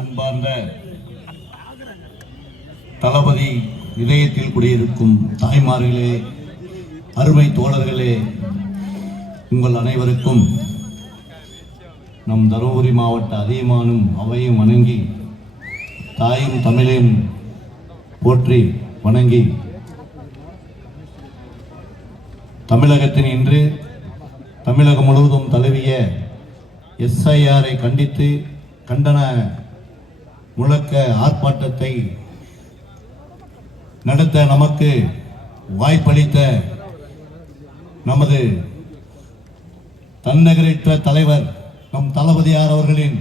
அன்பார்ந்த தளபதி இதயத்தில் குடியிருக்கும் தாய்மார்களே, அருமை தோழர்களே, உங்கள் அனைவருக்கும் நம் தருமபுரி மாவட்ட அதியமானும் அவையும் வணங்கி, தாயும் தமிழையும் போற்றி வணங்கி, தமிழகத்தின் இன்று தமிழகம் முழுவதும் தழுவிய SIR-ஐ கண்டித்து கண்டன முழக்க ஆர்ப்பாட்டத்தை நடத்த நமக்கு வாய்ப்பளித்த நமது தன்னகரற்ற தலைவர் நம் தளபதியார் அவர்களின்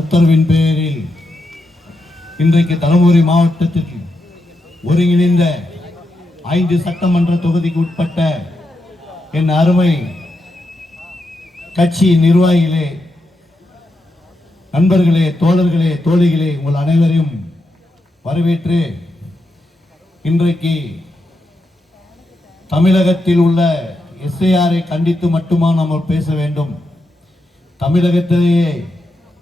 உத்தரவின் பேரில் இன்றைக்கு தருமபுரி மாவட்டத்தில் ஒருங்கிணைந்த 5 சட்டமன்ற தொகுதிக்கு உட்பட்ட என் அருமை கட்சி நிர்வாகிகளே, நண்பர்களே, தோழர்களே, தோழிகளே, உங்கள் அனைவரையும் வரவேற்று இன்றைக்கு தமிழகத்தில் உள்ள SIR-ஐ கண்டித்து மட்டுமா நாம் பேச வேண்டும்? தமிழகத்திலேயே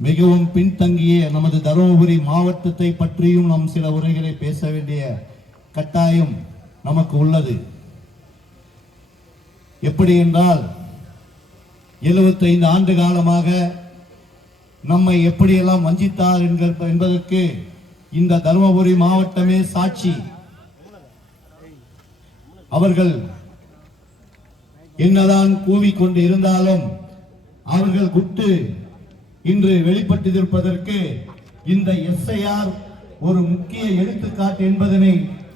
மிகவும் பின்தங்கிய நமது தருமபுரி மாவட்டத்தை பற்றியும் நாம் சில உரைகளை பேச வேண்டிய கட்டாயம் நமக்கு உள்ளது. எப்படி என்றால் 75 ஆண்டு காலமாக நம்மை எப்படியெல்லாம் வஞ்சித்தார் என்பதற்கு இந்த தருமபுரி மாவட்டமே சாட்சி. அவர்கள் என்னதான் கூவிக்கொண்டு இருந்தாலும் அவர்கள் குட்டு இன்று வெளிப்பட்டிருப்பதற்கு இந்த SIR ஒரு முக்கிய எடுத்துக்காட்டு என்பதனை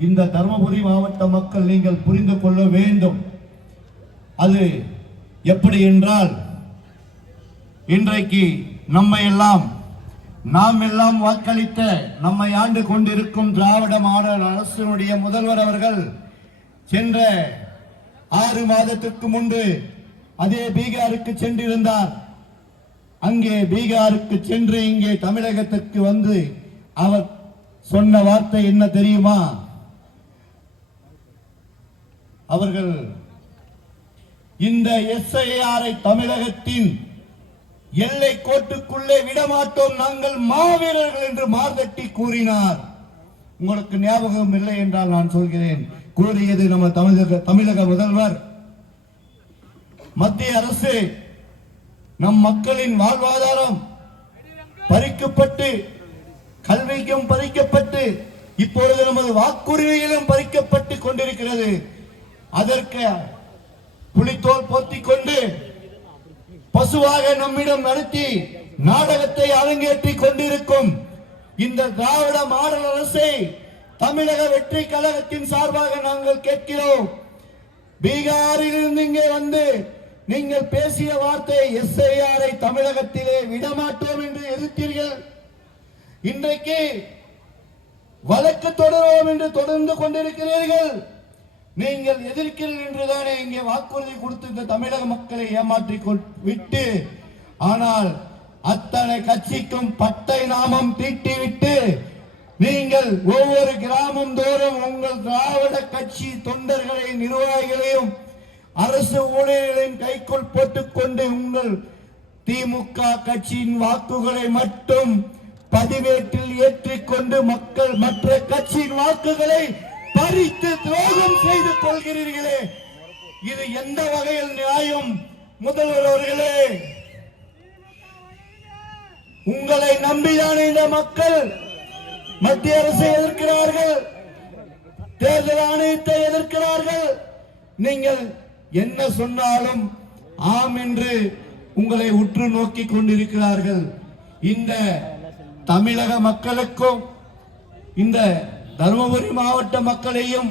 இந்த தருமபுரி மாவட்ட மக்கள் நீங்கள் புரிந்து கொள்ள வேண்டும். அது எப்படி என்றால், இன்றைக்கு நாம் எல்லாம் வாக்களித்த நம்மை ஆண்டு கொண்டிருக்கும் திராவிட மாடல் அரசினுடைய முதல்வர் அவர்கள் சென்ற 6 மாதத்திற்கு முன்பு அதே பீகாருக்கு சென்றிருந்தார். அங்கே பீகாருக்கு சென்று இங்கே தமிழகத்திற்கு வந்து அவர் சொன்ன வார்த்தை என்ன தெரியுமா? அவர்கள் இந்த SIR-ஐ தமிழகத்தின் எல்லை கோட்டுக்குள்ளே விடமாட்டோம், நாங்கள் மாவீரர்கள் என்று மார்தட்டி கூறினார். உங்களுக்கு ஞாபகம் இல்லை என்றால் நான் சொல்கிறேன். கூறியது நம்ம தமிழக முதல்வர். மத்திய அரசு நம் மக்களின் வாழ்வாதாரம் பறிக்கப்பட்டு, கல்விக்கும் பறிக்கப்பட்டு, இப்பொழுது நமது வாக்குரிமைகளும் பறிக்கப்பட்டு கொண்டிருக்கிறது. அதற்கு புலித்தோல் போர்த்திக் கொண்டு பசுவாக நம்மிடம் நடத்தி நாடகத்தை அரங்கேற்றிக் கொண்டிருக்கும் இந்த திராவிட மாடல் அரசை தமிழக வெற்றி கழகத்தின் சார்பாக நாங்கள் கேட்கிறோம். பீகாரில் இருந்து இங்கே வந்து நீங்கள் பேசிய வார்த்தை SIR-ஐ தமிழகத்திலே விடமாட்டோம் என்று எதிர்த்தீர்கள். இன்றைக்கு வழக்கு தொடருவோம் என்று தொடர்ந்து கொண்டிருக்கிறீர்கள். நீங்கள் எதிர்க்கிறீர்கள் என்றுதானே இங்கே வாக்குறுதி கொடுத்து இந்த தமிழக மக்களை ஏமாற்றி விட்டு, ஆனால் அத்தனை கட்சிக்கும் பட்டை நாமம் தீட்டிவிட்டு நீங்கள் ஒவ்வொரு கிராமம் தோறும் உங்கள் திராவிட கட்சி தொண்டர்களை, நிர்வாகிகளையும் அரசு ஊழியர்களையும் கைக்குள் போட்டுக்கொண்டு உங்கள் திமுக கட்சியின் வாக்குகளை மட்டும் பதிவேட்டில் ஏற்றிக்கொண்டு மக்கள் மற்ற கட்சியின் வாக்குகளை பறித்து துரோகம் செய்து கொள்கிறீர்களே, இது எந்த வகையில் நியாயம்? முதல்வர் அவர்களே, உங்களை நம்பிதான் இந்த மக்கள் மத்திய அரசை எதிர்க்கிறார்கள், தேர்தல் ஆணையத்தை எதிர்க்கிறார்கள். நீங்கள் என்ன சொன்னாலும் ஆம் என்று உங்களை உற்று நோக்கி கொண்டிருக்கிறார்கள். இந்த தமிழக மக்களுக்கும் இந்த தருமபுரி மாவட்ட மக்களையும்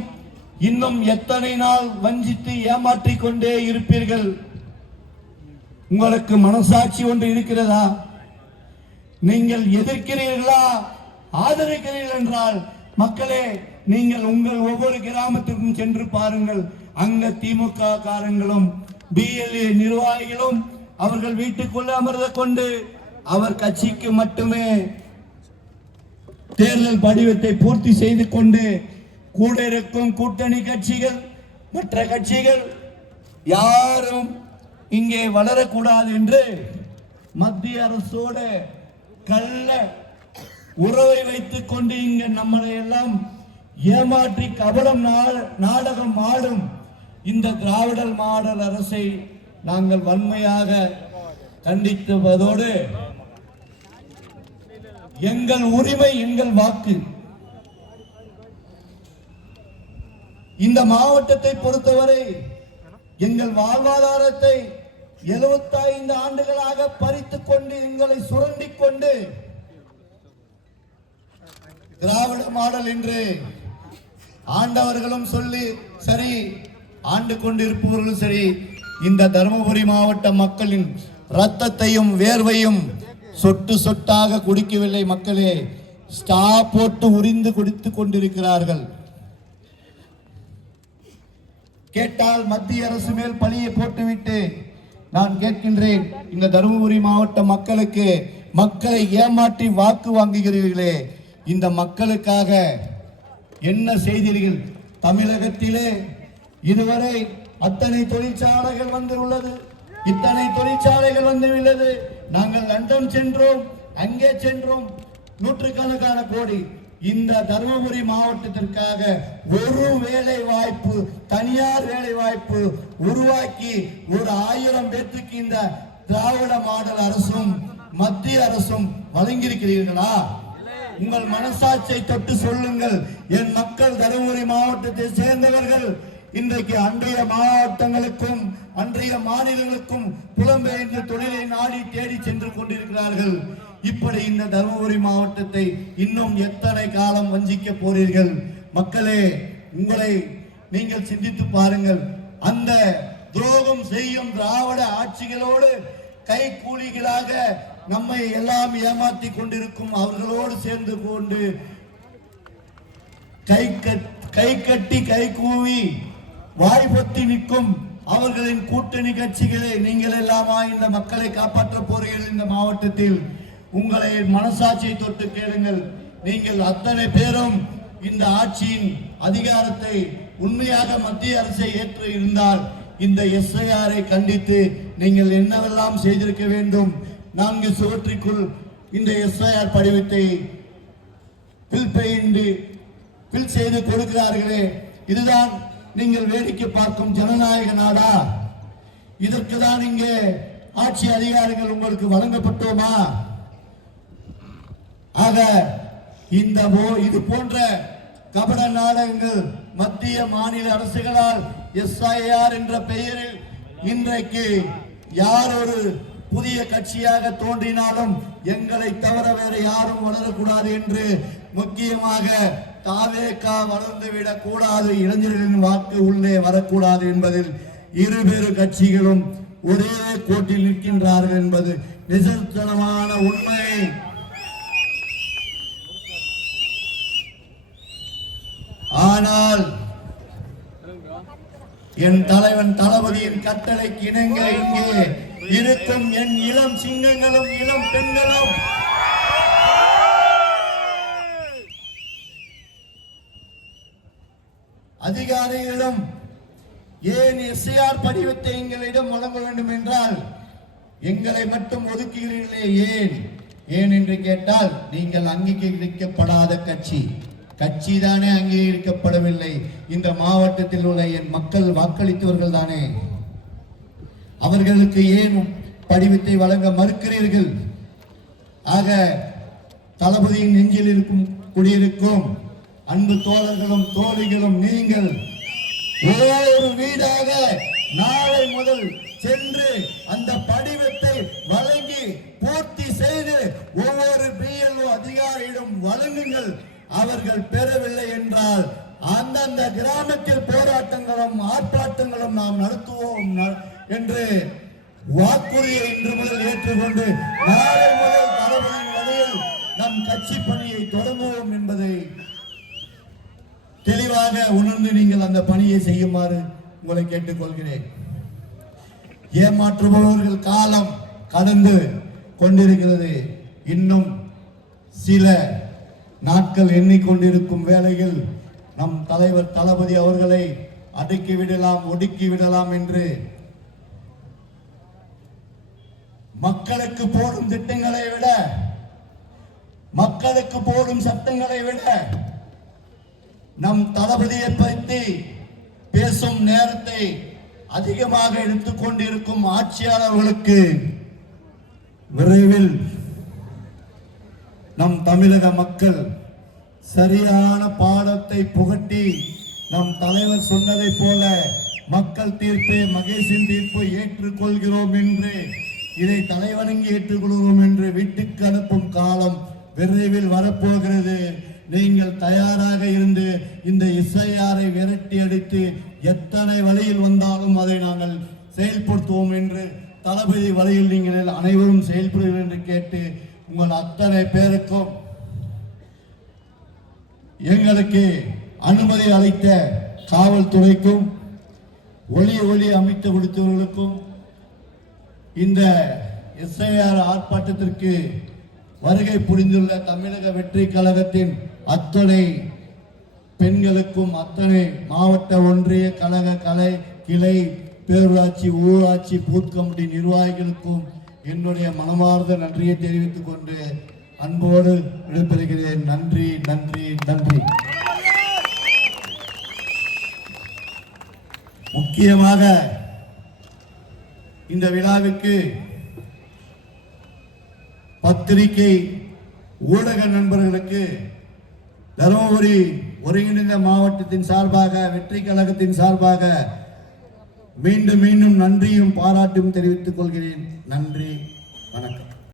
இன்னும் எத்தனை நாள் வஞ்சித்து ஏமாற்றிக் கொண்டே இருப்பீர்கள்? உங்களுக்கு மனசாட்சி ஒன்று இருக்கிறதா? நீங்கள் எதிர்க்கிறீர்களா, ஆதரிக்கிறீர்கள் என்றால் மக்களே, நீங்கள் உங்கள் ஒவ்வொரு கிராமத்திற்கும் சென்று பாருங்கள். அங்க திமுக காரங்களும் BLA நிர்வாகிகளும் அவர்கள் வீட்டுக்குள்ள அமர்ந்து கொண்டு அவர் கட்சிக்கு மட்டுமே தேர்தல் படிவத்தை பூர்த்தி செய்து கொண்டு கூட இருக்கும் கூட்டணி கட்சிகள், மற்ற கட்சிகள் யாரும் இங்கே வளரக்கூடாது என்று மத்திய அரசோடு கள்ள உறவை வைத்துக் கொண்டு இங்க நம்மளை எல்லாம் ஏமாற்றி கபடம் நாடகம் ஆடும் இந்த திராவிடர் மாடல் அரசை நாங்கள் வன்மையாக கண்டித்துவதோடு எங்கள் உரிமை எங்கள் வாக்கு. இந்த மாவட்டத்தை பொறுத்தவரை எங்கள் வாழ்வாதாரத்தை 75 ஆண்டுகளாக பறித்துக் கொண்டு எங்களை சுரண்டிக் கொண்டு திராவிட மாடல் என்று ஆண்டவர்களும் சொல்லி சரி, ஆண்டு கொண்டிருப்பவர்களும் சரி, இந்த தருமபுரி மாவட்ட மக்களின் ரத்தத்தையும் வேர்வையும் சொட்டு சொட்டாக குடிக்கவில்லை. மக்களே ஸ்டா போட்டு உரிந்து குடித்துக் கொண்டிருக்கிறார்கள். கேட்டால் மத்திய அரசு மேல் பழியை போட்டுவிட்டு நான் கேட்கின்றேன், இந்த தருமபுரி மாவட்ட மக்களுக்கு மக்களை ஏமாற்றி வாக்கு வாங்குகிறீர்களே, இந்த மக்களுக்காக என்ன செய்தீர்கள்? தமிழகத்திலே இதுவரை அத்தனை தொழிற்சாலைகள் வந்துள்ளது, இத்தனை தொழிற்சாலைகள் வந்துள்ளது. நாங்கள் லண்டன் சென்றோம், அங்கே சென்றோம், நூற்றுக்கணக்கான கோடி. இந்த தருமபுரி மாவட்டத்திற்காக ஒரு வேலை வாய்ப்பு, தனியார் வேலை வாய்ப்பு உருவாக்கி ஒரு 1000 பேருக்கு இந்த திராவிட மாடல் அரசும் மத்திய அரசும் வழங்கியிருக்கிறீர்களா? உங்கள் மனசாட்சியை தொட்டு சொல்லுங்கள். என் மக்கள் தருமபுரி மாவட்டத்தை சேர்ந்தவர்கள் இன்றைக்கு அன்றைய மாவட்டங்களுக்கும் அன்றைய மாநிலங்களுக்கும் புலம்பெயர்ந்து தொழிலை நாடி தேடி சென்று கொண்டிருக்கிறார்கள். இப்படி இந்த தருமபுரி மாவட்டத்தை இன்னும் எத்தனை காலம் வஞ்சிக்க போறீர்கள்? மக்களே, உங்களை நீங்கள் சிந்தித்து பாருங்கள். அந்த துரோகம் செய்யும் திராவிட ஆட்சிகளோடு கை கூலிகளாக நம்மை எல்லாம் ஏமாற்றி கொண்டிருக்கும் அவர்களோடு சேர்ந்து கொண்டு கை கட்டி கை கூவி வாய்ப்பத்தி நிற்கும் அவர்களின் கூட்டணி கட்சிகளே, நீங்கள் எல்லாமா இந்த மக்களை காப்பாற்ற போறீர்கள்? இந்த மாவட்டத்தில் உங்களை மனசாட்சியை தொட்டு கேளுங்கள். நீங்கள் அத்தனை பேரும் இந்த ஆட்சியின் அதிகாரத்தை உண்மையாக மத்திய அரசை ஏற்று இருந்தால் இந்த எஸ்ஐஆரை கண்டித்து நீங்கள் என்னவெல்லாம் செய்திருக்க வேண்டும்? 4 சுவற்றிற்குள் இந்த எஸ்ஐஆர் படிவத்தை பில் செய்து கொடுக்கிறார்களே, இதுதான் நீங்கள் வேடிக்கை பார்க்கும் ஜனநாயக நாடா? இதற்கு தான் இங்கே ஆட்சி அதிகாரங்கள் உங்களுக்கு வழங்கப்பட்டோமா? ஆக இது போன்ற கபட நாடகங்கள் மத்திய மாநில அரசுகளால் எஸ்ஐஆர் என்ற பெயரில் இன்றைக்கு யார் ஒரு புதிய கட்சியாக தோன்றினாலும் எங்களை தவிர வேறு யாரும் வளரக்கூடாது என்று, முக்கியமாக தாவேகா வளர்ந்துவிடக் கூடாது, இளைஞர்களின் வாக்கு உள்ளே வரக்கூடாது என்பதில் இருவேறு கட்சிகளும் ஒரே கோட்டில் நிற்கின்றார்கள் என்பது நிஜத்தனமான உண்மை. ஆனால் என் தலைவன் தளபதியின் கட்டளைக்கு இணங்க இங்கே இருக்கும் என் இளம் சிங்கங்களும் இளம் பெண்களும் அதிகாரிகளிடம் ஏன் எஸ்ஐஆர் படிவத்தை எங்களிடம் வழங்க வேண்டும் என்றால் எங்களை மட்டும் ஒதுக்குகிறீர்களே, ஏன் என்று கேட்டால் நீங்கள் அங்கீகரிக்கப்படாத கட்சி தானே அங்கீகரிக்கப்படவில்லை. இந்த மாவட்டத்தில் உள்ள என் மக்கள் வாக்களித்தவர்கள் தானே, அவர்களுக்கு ஏன் படிவத்தை வழங்க மறுக்கிறீர்கள்? ஆக தளபதியின் நெஞ்சில் குடியிருக்கும் அன்பு தோழர்களும் தோழிகளும் நீங்கள் ஒவ்வொரு வீடாக நாளை முதல் சென்று அந்த படிவத்தை வழங்கி பூர்த்தி செய்து ஒவ்வொரு பிஎல்ஓ அதிகாரியிடம் வழங்குங்கள். அவர்கள் பெறவில்லை என்றால் அந்தந்த கிராமத்தில் போராட்டங்களும் ஆர்ப்பாட்டங்களும் நாம் நடத்துவோம் என்று வாக்குறுதியை இன்று முதல் ஏற்றுக்கொண்டு நாளை முதல் தளபதியின் வழியில் நம் கட்சி பணியை தொடங்குவோம் என்பதை தெளிவாக உணர்ந்து நீங்கள் அந்த பணியை செய்யுமாறு உங்களை கேட்டுக்கொள்கிறேன். ஏமாற்றுபவர்கள் காலம் கடந்து கொண்டிருக்கிறது. இன்னும் சில நாட்கள் எண்ணிக்கொண்டிருக்கும் வேளையில் நம் தலைவர் தளபதி அவர்களை அடக்கி விடலாம், ஒடுக்கி விடலாம் என்று மக்களுக்கு போடும் திட்டங்களை விட மக்களுக்கு போடும் சட்டங்களை விட நம் தளபதியை பற்றி பேசும் நேரத்தை அதிகமாக எடுத்துக்கொண்டிருக்கும் ஆட்சியாளர்களுக்கு விரைவில் நம் தமிழக மக்கள் சரியான பாடத்தை புகட்டி நம் தலைவர் சொன்னதை போல மக்கள் தீர்ப்பை மகேஷின் தீர்ப்பை ஏற்றுக்கொள்கிறோம் என்று இதை தலைவணங்கி ஏற்றுக்கொள்கிறோம் என்று வீட்டுக்கு அனுப்பும் காலம் விரைவில் வரப்போகிறது. நீங்கள் தயாராக இருந்து இந்த எஸ்ஐஆரை விரட்டி அடித்து எத்தனை வழியில் வந்தாலும் அதை நாங்கள் செயல்படுத்துவோம் என்று தளபதி வழியில் நீங்கள் அனைவரும் செயல்படுவீர்கள் என்று கேட்டு உங்கள் அத்தனை பேருக்கும் எங்களுக்கு அனுமதி அளித்த காவல்துறைக்கும் ஒளி அமைத்து கொடுத்தவர்களுக்கும் இந்த எஸ்ஐஆர் ஆர்ப்பாட்டத்திற்கு வருகை புரிந்துள்ள தமிழக வெற்றி கழகத்தின் அத்தனை பெண்களுக்கும் அத்தனை மாவட்ட ஒன்றிய கழக கலை கிளை பேரூராட்சி ஊராட்சி பூத் கமிட்டி நிர்வாகிகளுக்கும் என்னுடைய மனமார்ந்த நன்றியை தெரிவித்துக் கொண்டு அன்போடு விடைபெறுகிறேன். நன்றி நன்றி நன்றி. முக்கியமாக இந்த விழாவுக்கு பத்திரிகை ஊடக நண்பர்களுக்கு தருமபுரி ஒருங்கிணைந்த மாவட்டத்தின் சார்பாக வெற்றி கழகத்தின் சார்பாக மீண்டும் மீண்டும் நன்றியும் பாராட்டும் தெரிவித்துக் கொள்கிறேன். நன்றி, வணக்கம்.